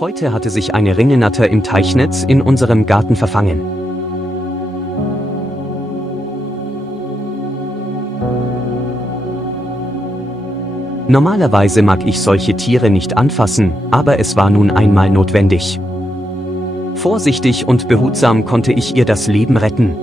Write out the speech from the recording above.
Heute hatte sich eine Ringelnatter im Teichnetz in unserem Garten verfangen. Normalerweise mag ich solche Tiere nicht anfassen, aber es war nun einmal notwendig. Vorsichtig und behutsam konnte ich ihr das Leben retten.